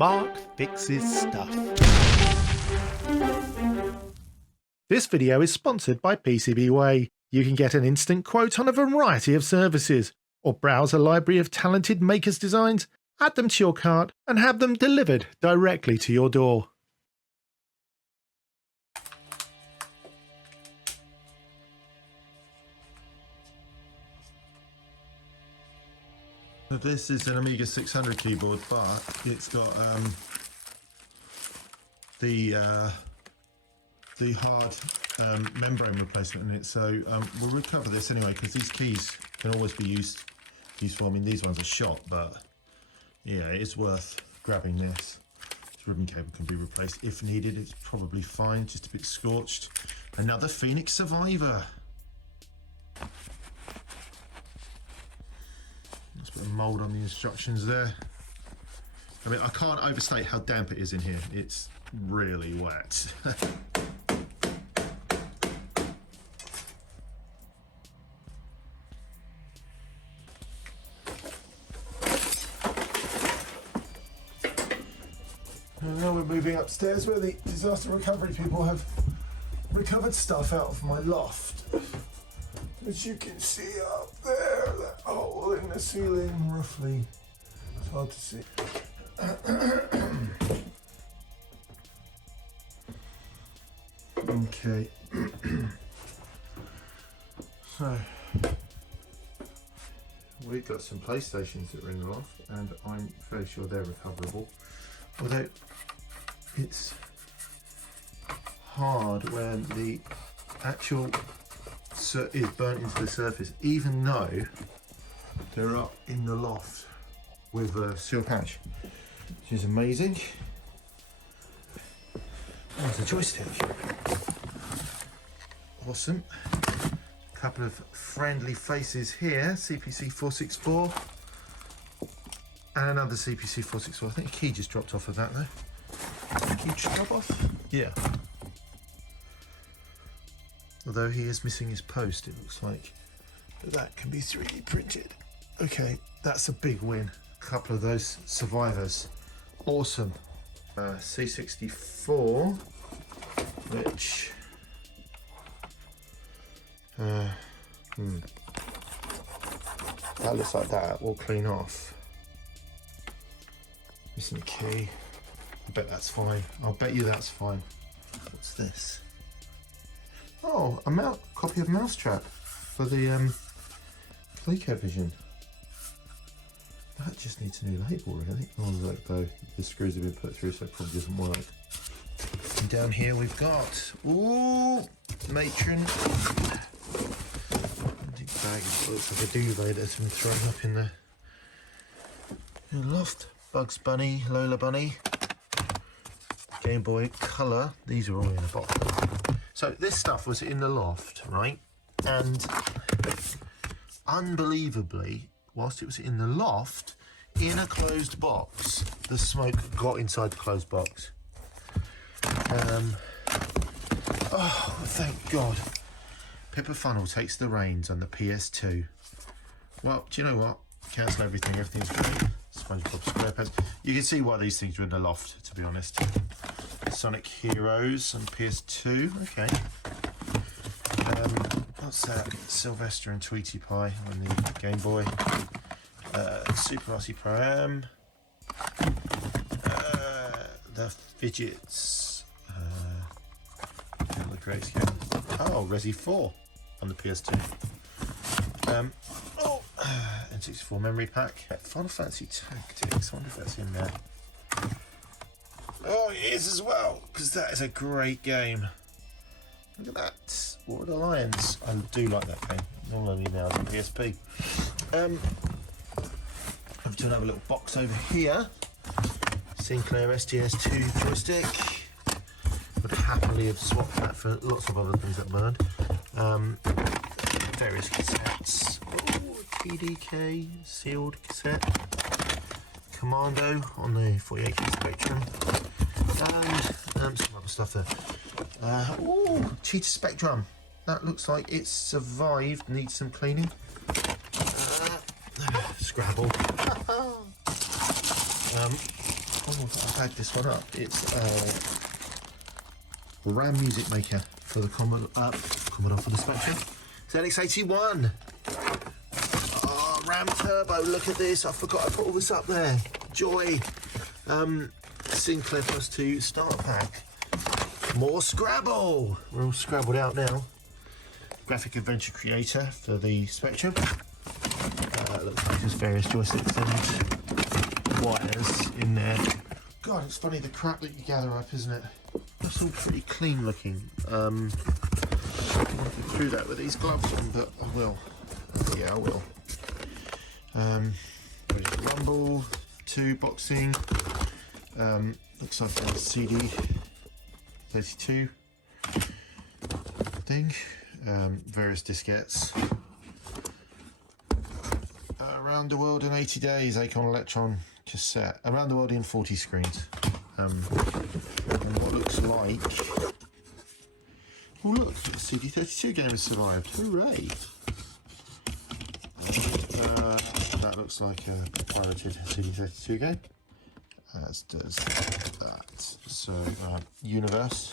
Mark Fixes Stuff. This video is sponsored by PCBWay. You can get an instant quote on a variety of services, or browse a library of talented makers' designs, add them to your cart, and have them delivered directly to your door. This is an Amiga 600 keyboard, but it's got the hard membrane replacement in it. So we'll recover this anyway, because these keys can always be useful. I mean, these ones are shot, but yeah, it's worth grabbing this. This ribbon cable can be replaced if needed. It's probably fine, just a bit scorched. Another Phoenix Survivor. Let's put a mould on the instructions there. I mean, I can't overstate how damp it is in here. It's really wet. And now we're moving upstairs where the disaster recovery people have recovered stuff out of my loft. As you can see up there, that hole in the ceiling, roughly. It's hard to see. Okay. So, we've got some PlayStations that are in the loft, and I'm fairly sure they're recoverable. Although, it's hard when the actual is burnt into the surface, even though they're up in the loft with a seal pouch, which is amazing. There's a joystick. Awesome. A couple of friendly faces here. CPC 464 and another CPC 464. I think a key just dropped off of that though. Key just drop off? Yeah. Although he is missing his post, it looks like. But that can be 3D printed. Okay, that's a big win. A couple of those survivors. Awesome. C64, which... that looks like that. We'll clean off. Missing a key. I bet that's fine. I'll bet you that's fine. What's this? Oh, a copy of Mousetrap for the ColecoVision. That just needs a new label, really. Oh, look, though, the screws have been put through, so it probably doesn't work. And down here we've got, ooh, Matron. Big bag. It looks like a duvet that's been thrown up in the loft. Bugs Bunny, Lola Bunny, Game Boy Color. These are all in a box. So this stuff was in the loft, right? And unbelievably, whilst it was in the loft, in a closed box, the smoke got inside the closed box. Oh, thank God. Pippa Funnel takes the reins on the PS2. Well, do you know what? Cancel everything, everything's great. SpongeBob SquarePants. You can see why these things were in the loft, to be honest. Sonic Heroes on PS2, okay. What's that? Sylvester and Tweety Pie on the Game Boy. Super RC Pro Am. The Fidgets. The Great Game. Oh, Resi 4 on the PS2. N64 memory pack. Final Fantasy Tactics. I wonder if that's in there. Oh, it is as well, because that is a great game. Look at that. War of the Lions. I do like that game. Normally now it's on PSP. I've done another little box over here. Sinclair STS2 joystick. Would happily have swapped that for lots of other things that burned. Various cassettes. Oh, TDK sealed cassette. Commando on the 48K Spectrum. And some other stuff there. Ooh, Cheetah Spectrum. That looks like it's survived, needs some cleaning. Scrabble. I've bagged this one up. It's RAM music maker for the Commodore for the Spectrum. It's NX81. Oh, RAM turbo. Look at this. I forgot I put all this up there. Joy. Sinclair +2 starter pack. More Scrabble. We're all scrabbled out now. Graphic Adventure Creator for the Spectrum. Looks like just various joysticks and wires in there. God, it's funny the crap that you gather up, isn't it? That's all pretty clean looking. I won't get through that with these gloves on, but I will. Yeah, I will. Ready for Rumble, 2 boxing. Looks like a CD32 thing. Various diskettes. Around the World in 80 Days, Acon Electron cassette. Around the World in 40 screens. And what looks like... Oh look, a CD32 game has survived. Hooray! That looks like a pirated CD32 game. As does that. So, Universe.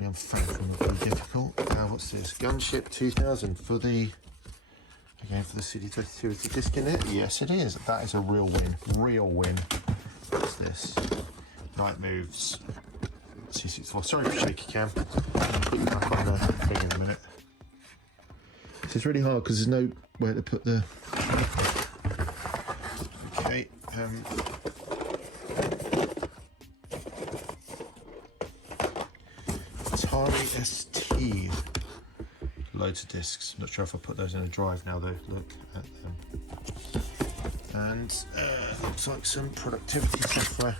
I'm afraid it's not very difficult. What's this? Gunship 2000 for the... Again, for the CD32, is the disc in it? Yes, it is. That is a real win. Real win. What's this? Night Moves. C64. Sorry for shaky cam. I'll put you back on the thing in a minute. So it's really hard because there's nowhere to put the... Okay. Atari ST. Loads of discs. Not sure if I put those in a drive now though. Look at them. And looks like some productivity software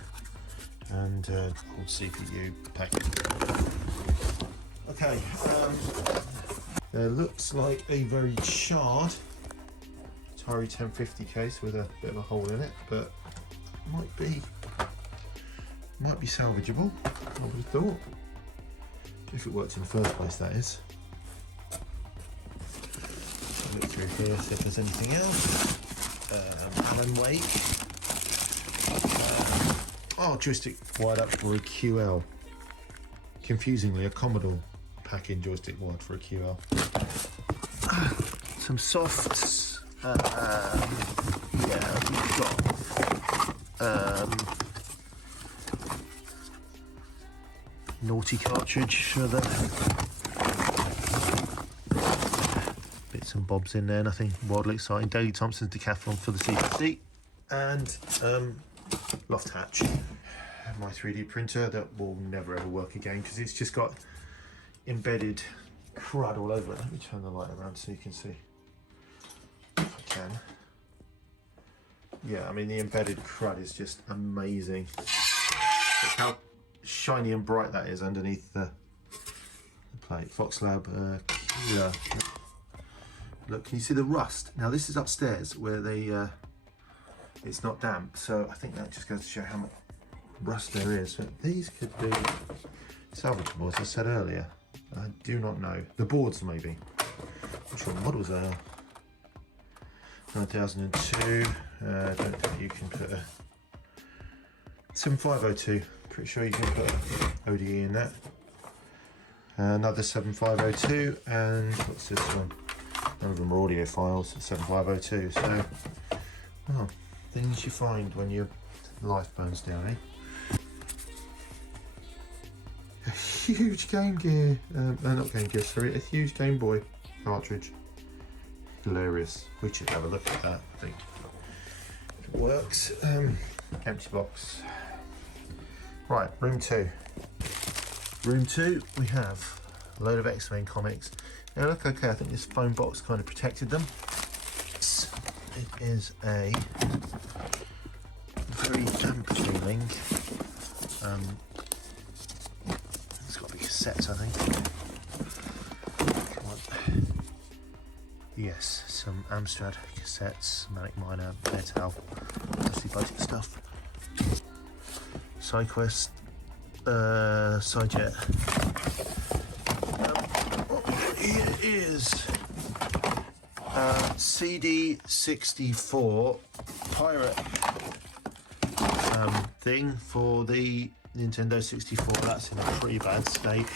and old CPU package. Okay. There looks like a very charred Atari 1050 case with a bit of a hole in it, but might be salvageable. I would have thought, if it worked in the first place, that is. Look through here, see if there's anything else. Alan Wake. Joystick wired up for a QL. Confusingly, a Commodore pack-in joystick wired for a QL. Some softs. Yeah, we've got naughty cartridge for the bits and bobs in there, nothing wildly exciting. Daley Thompson's Decathlon for the CPC, and loft hatch. My 3D printer that will never ever work again because it's just got embedded crud all over it. Let me turn the light around so you can see. If I can. Yeah, I mean the embedded crud is just amazing. Look how shiny and bright that is underneath the plate. Foxlab yeah. Look, can you see the rust? Now this is upstairs where they it's not damp, so I think that just goes to show how much rust there is. So these could be salvageable, as I said earlier. I do not know. The boards maybe. Not sure what models are. 9002. I don't think you can put a 7502. Pretty sure you can put ODE in that. Another 7502, and what's this one? None of them are audio files. 7502. So, well, things you find when your life burns down, eh? A huge Game Gear, not Game Gear, sorry, a huge Game Boy cartridge. Hilarious. We should have a look at that, I think. If it works. Empty box. Right, room 2. Room 2, we have a load of X-Men comics. They look okay. I think this foam box kind of protected them. It is a very damp feeling. It's got to be cassettes, I think. Come on. Yes, some Amstrad cassettes, Manic Miner, Metal, mostly basic stuff. SideQuest, SideJet. Here is CD64 Pirate thing for the Nintendo 64. That's in a pretty bad state.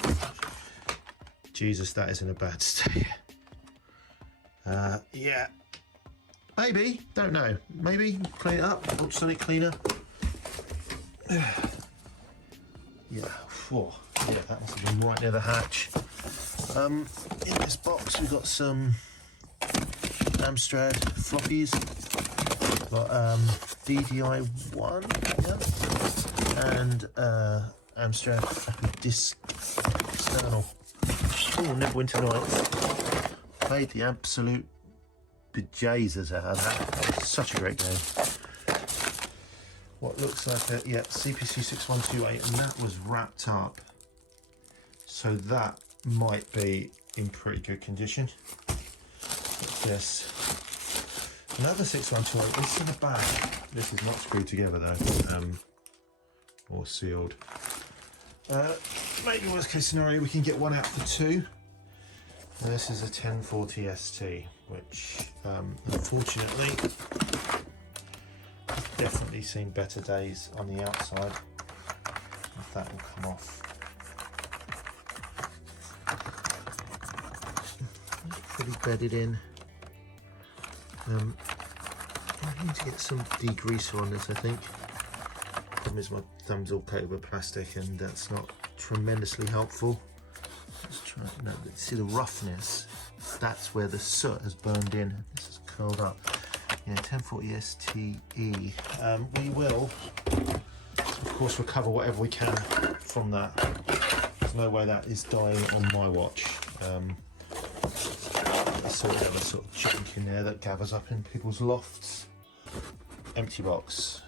Jesus, that is in a bad state. Yeah. Maybe, don't know. Maybe clean it up. Ultrasonic cleaner. Yeah. Whew. Yeah, that must have been right near the hatch. In this box we've got some Amstrad floppies. We've got DDI1, yeah, and Amstrad floppy disk external. Oh, Neverwinter Nights. Played the absolute bejesus out of that. That was such a great game. What looks like a, yeah, CPC 6128, and that was wrapped up. So that might be in pretty good condition. What's this? Another 6128. This is in the bag. This is not screwed together though, or sealed. Maybe worst case scenario, we can get one out for two. And this is a 1040 ST, which unfortunately has definitely seen better days on the outside. If that will come off. Pretty bedded in. I need to get some degreaser on this, I think. Problem is my thumb's all coated with plastic and that's not tremendously helpful. Let's try, no, see the roughness, that's where the soot has burned in. This is curled up. Yeah, 1040 STE. We will, of course, recover whatever we can from that. There's no way that is dying on my watch. There's sort of other sort of junk in there that gathers up in people's lofts. Empty box.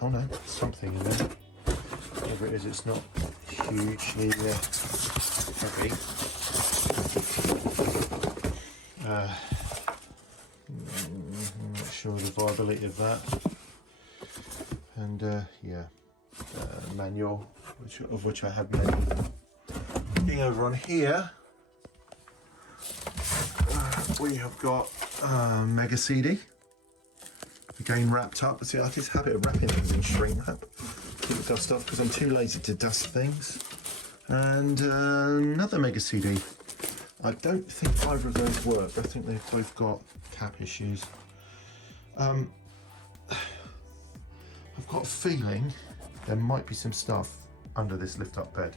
Oh no, something in there. Whatever it is, it's not hugely heavy. I'm not sure the viability of that. And yeah, manual, of which I have many. Looking over on here, we have got Mega CD. Again wrapped up. See, I just habit of wrapping things in shrink wrap. Keep the dust off because I'm too lazy to dust things. And another Mega CD. I don't think either of those work. I think they've both got cap issues. I've got a feeling there might be some stuff under this lift up bed.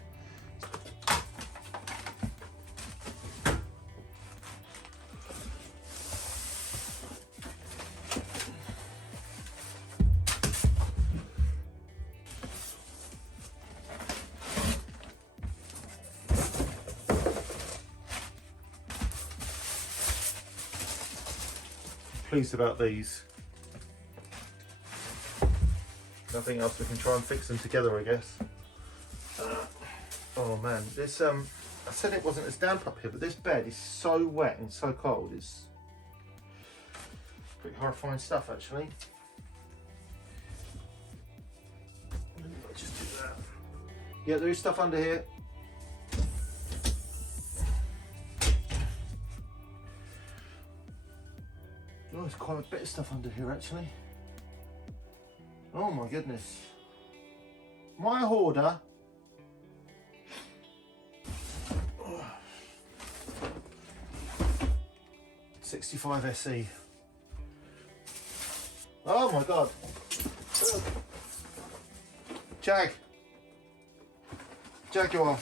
Pleased about these. Nothing else, we can try and fix them together, I guess. Oh man, this I said it wasn't as damp up here, but this bed is so wet and so cold. It's pretty horrifying stuff, actually. Let's just do that. Yeah, there is stuff under here. Oh, there's quite a bit of stuff under here, actually. Oh my goodness. My hoarder. Oh. 65 SE. Oh my god. Jaguar.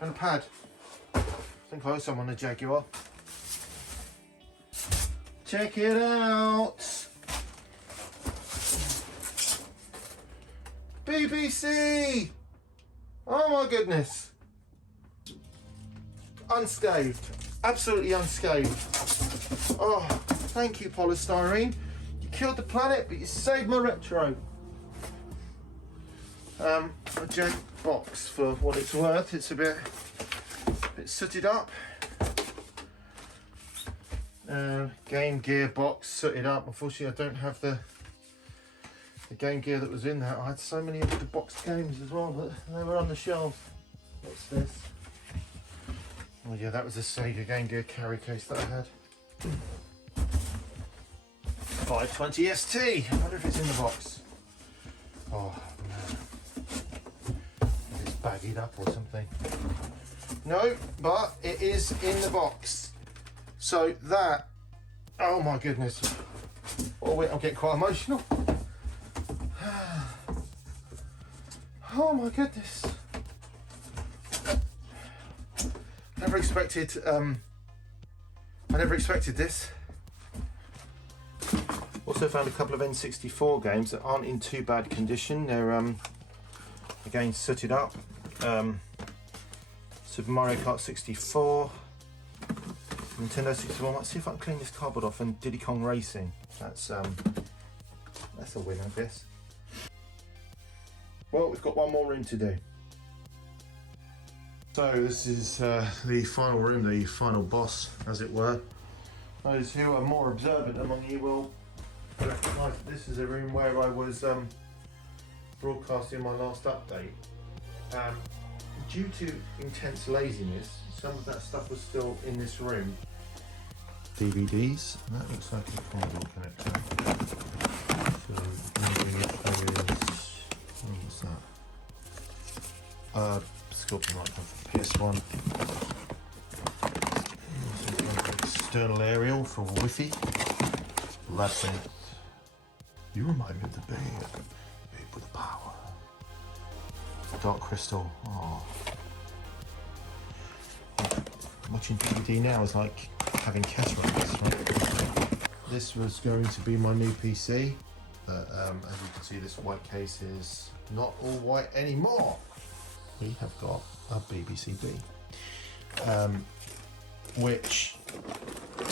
And a pad. I think I owe someone a Jaguar. Check it out. BBC. Oh my goodness. Unscathed. Absolutely unscathed. Oh, thank you, polystyrene. You killed the planet, but you saved my retro. A Jag box for what it's worth. It's a bit sooted up. Game Gear box sooted up. Unfortunately, I don't have the Game Gear that was in that. I had so many of the boxed games as well, but they were on the shelf. What's this? Oh yeah, that was a Sega Game Gear carry case that I had. 520 ST. I wonder if it's in the box. Oh no. It's baggied up or something. No, but it is in the box. So that, oh my goodness. Oh wait, I'm getting quite emotional. Oh my goodness. I never expected this. Also found a couple of N64 games that aren't in too bad condition. They're again sooted up. Super Mario Kart 64, Nintendo 64. Let's see if I can clean this cardboard off. And Diddy Kong Racing. That's a win, I guess. Well, we've got one more room to do. So this is the final room, the final boss, as it were. Those who are more observant among you will recognise that this is a room where I was broadcasting my last update. Due to intense laziness, some of that stuff was still in this room. DVDs, and that looks like a Commodore connector. So maybe what's that? Sculpting like for PS1. External aerial for Wi-Fi. Labyrinth. You remind me of the bear with the power. Dark crystal. Oh. Watching DVD now is like having cataracts, right? This was going to be my new PC, but as you can see, this white case is not all white anymore. We have got a BBCB, which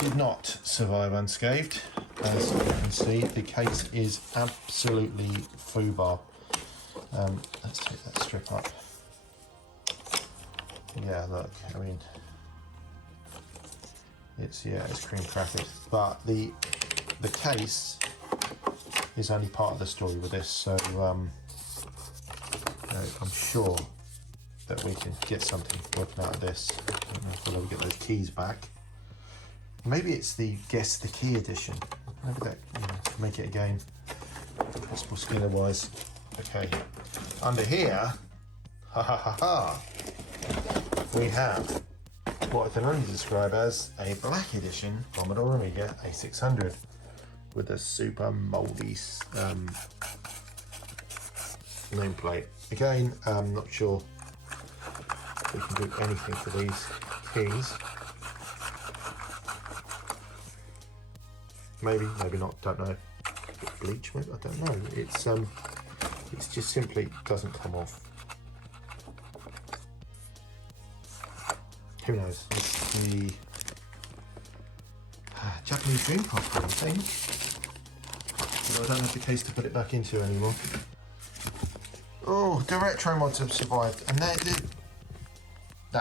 did not survive unscathed. As you can see, the case is absolutely foobar. Let's take that strip up. Yeah, look, I mean, it's cream crackered, but the case is only part of the story with this, so I'm sure that we can get something working out of this. I don't know if we'll ever get those keys back. Maybe it's the Guess the Key edition. Maybe that, make it again. Possible skinner wise. Okay. Under here, we have what I can only describe as a black edition Commodore Amiga A600 with a super mouldy nameplate. Again, I'm not sure if we can do anything for these keys. Maybe, maybe not, don't know. Bleach, maybe, I don't know. It's just simply doesn't come off. Who knows? It's the Japanese Dream Popper, I think. But I don't have the case to put it back into anymore. Oh, the retro mods have survived, and that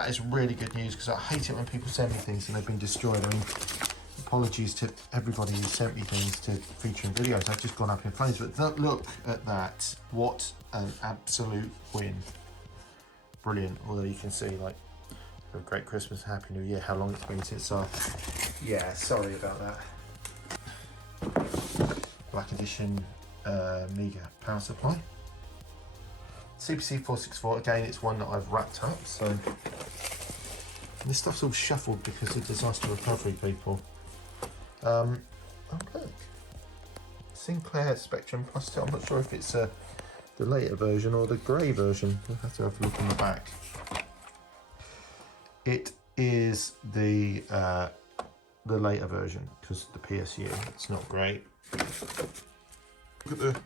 is really good news, because I hate it when people send me things and they've been destroyed. I mean, apologies to everybody who sent me things to feature in videos. I've just gone up in flames, but look at that. What an absolute win. Brilliant. Although you can see, like, have a great Christmas, Happy New Year, how long it's been since yeah, sorry about that. Black edition Amiga power supply. CPC 464, again, it's one that I've wrapped up, so this stuff's all shuffled because of disaster recovery, people. Oh look, Sinclair Spectrum Plus 2. I'm not sure if it's the later version or the grey version. We'll have to have a look on the back. It is the later version, because the PSU, it's not great. Look at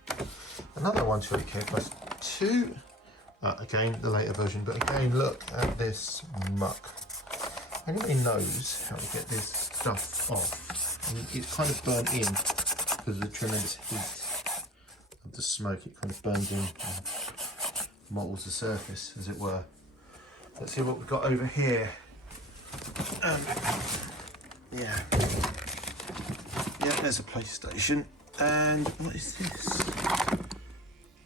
another 128K plus 2. Again, the later version, but again, look at this muck. Anybody knows how to get this stuff off? I mean, it's kind of burnt in because of the tremendous heat of the smoke. It kind of burns in and mottles the surface, as it were. Let's see what we've got over here. Yeah, there's a PlayStation. And what is this?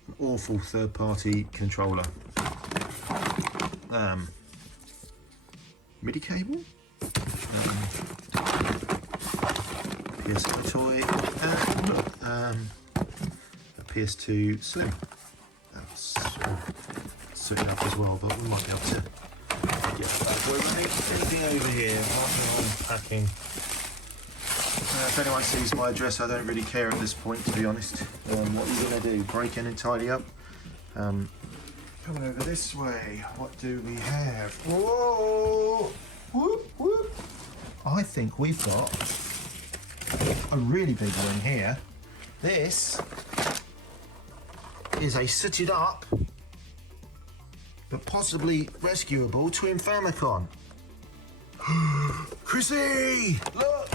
An awful third-party controller. MIDI cable. PS toy. And look, a PS2 Slim. soot it up as well, but we might be able to get that boy running. Anything over here? Unpacking. If anyone sees my address, I don't really care at this point, to be honest. What are you going to do? Break in and tidy up? Coming over this way, what do we have? Whoa! Whoop, whoop. I think we've got a really big one here. This is a sooted up, but possibly rescuable twin Famicom. Chrissy! Look!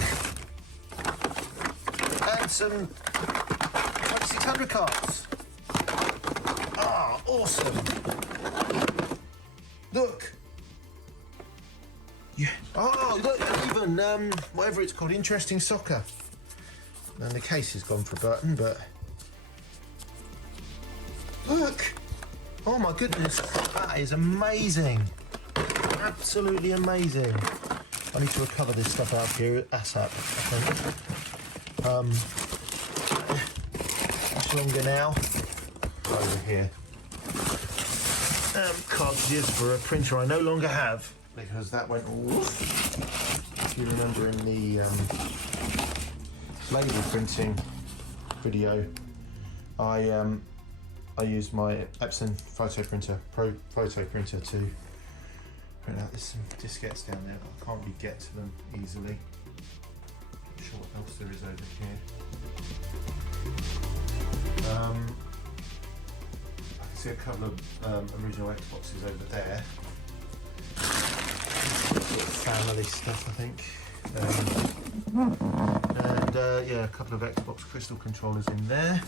And some 2600 cards. Ah, awesome! Look! Yeah. Oh, look, even whatever it's called, interesting soccer. And the case has gone for a button, but look! Oh my goodness, that is amazing! Absolutely amazing. I need to recover this stuff out here ASAP, I think. Much longer now. Over here. Cartridges for a printer I no longer have, because that went woof. If you remember in the label printing video, I used my Epson photo printer, Pro photo printer, to print out. There's some diskettes down there, but I can't really get to them easily. Not sure what else there is over here. I can see a couple of original Xboxes over there. Sort of family stuff, I think. And yeah, a couple of Xbox crystal controllers in there.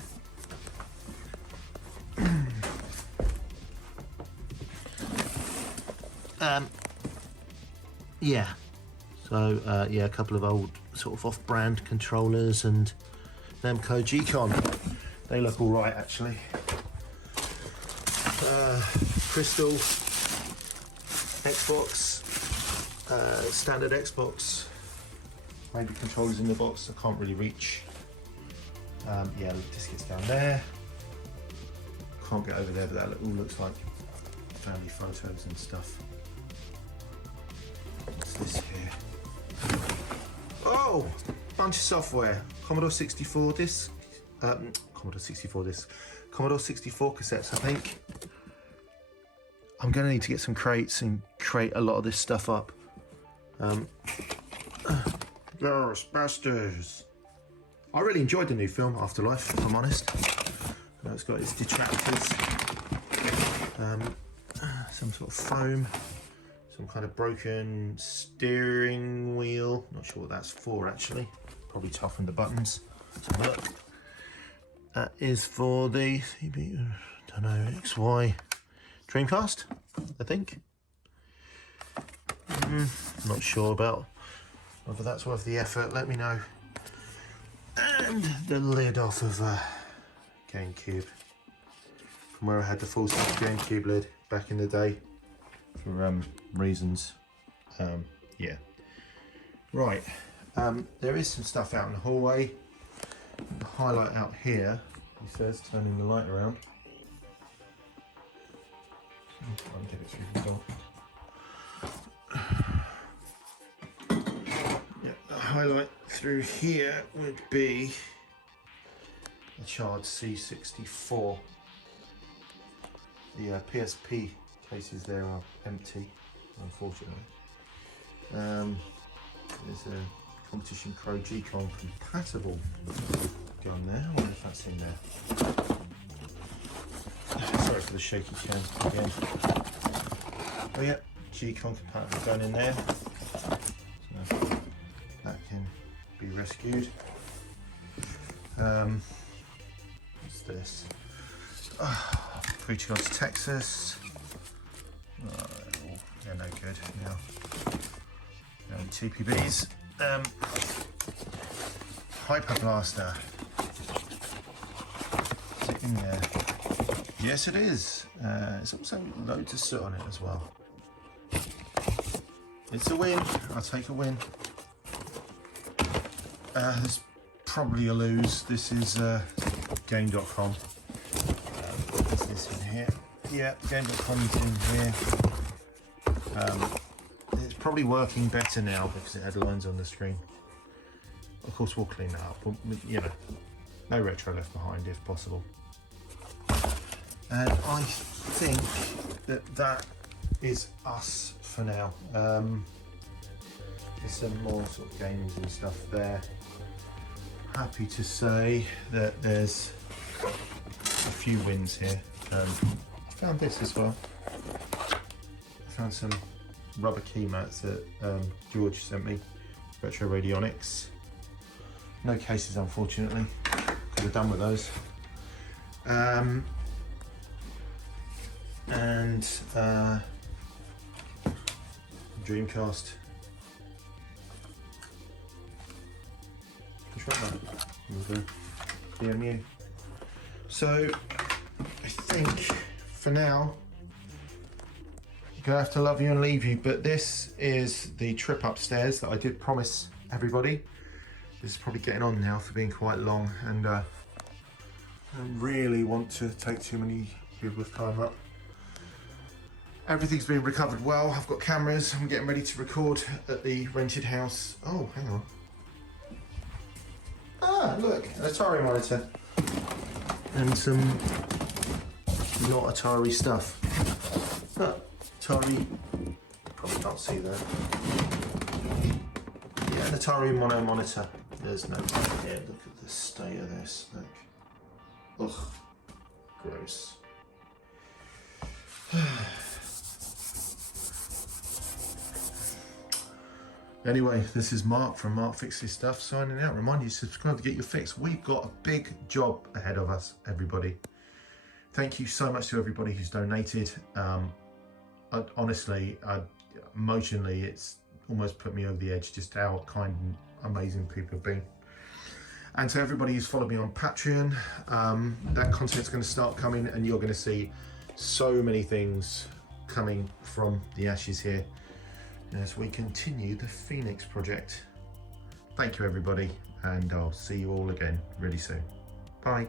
Yeah, so yeah, a couple of old sort of off-brand controllers and Namco G-Con. They look all right, actually. Crystal Xbox, standard Xbox. Maybe controllers in the box I can't really reach. Yeah, the diskettes down there. Can't get over there, but that all looks like family photos and stuff. What's this here? Oh, bunch of software. Commodore 64 disc. Commodore 64 cassettes, I think. I'm going to need to get some crates and crate a lot of this stuff up. Ghostbusters. I really enjoyed the new film Afterlife, if I'm honest. It's got its detractors. Some sort of foam. Some kind of broken steering wheel. Not sure what that's for, actually. Probably toughened the buttons. Let's have a look. That is for the don't know, XY Dreamcast, I think. Not sure about whether that's worth the effort. Let me know. And the lid off of GameCube, from where I had the full size GameCube lid back in the day for reasons. Yeah. Right. There is some stuff out in the hallway. The highlight out here, he says, turning the light around. I'll get it through the door. Yeah, the highlight through here would be a charged C64. The PSP cases there are empty, unfortunately. There's a Competition Pro G-Con compatible gun there. I wonder if that's in there. Sorry for the shaky cam again. Oh yeah, G-Con compatible gun in there. So that can be rescued. What's this? Preachers Texas. Oh, they're no good now. No TPBs. Hyper Blaster. Is it in there? Yes, it is. It's also loads of soot on it as well. It's a win. I'll take a win. There's probably a lose. This is game.com. What's this in here? yeah, Game.com thing here. It's probably working better now because it had lines on the screen. Of course, we'll clean that up. You know, no retro left behind if possible. And I think that is us for now. There's some more sort of games and stuff there. Happy to say that there's a few wins here. I found this as well. I found some rubber key mats that George sent me, Retro Radionics. No cases, unfortunately. Could have done with those. And Dreamcast. DMU. So I think for now I'm gonna have to love you and leave you, but this is the trip upstairs that I did promise everybody. This is probably getting on now for being quite long, and I don't really want to take too many people's time up. Everything's been recovered well. I've got cameras. I'm getting ready to record at the rented house. Oh, hang on. Ah, look, an Atari monitor. And some not Atari stuff. Look, Atari, probably can't see that. Yeah, an Atari mono monitor. There's no, yeah, look at the state of this, look. Ugh, gross. Anyway, this is Mark from Mark Fixes Stuff signing out. Remind you to subscribe to get your fix. We've got a big job ahead of us, everybody. Thank you so much to everybody who's donated. Honestly, emotionally, it's almost put me over the edge just how kind and amazing people have been. And to everybody who's followed me on Patreon, that content's going to start coming, and you're going to see so many things coming from the ashes here as we continue the Phoenix project. Thank you everybody, and I'll see you all again really soon. Bye.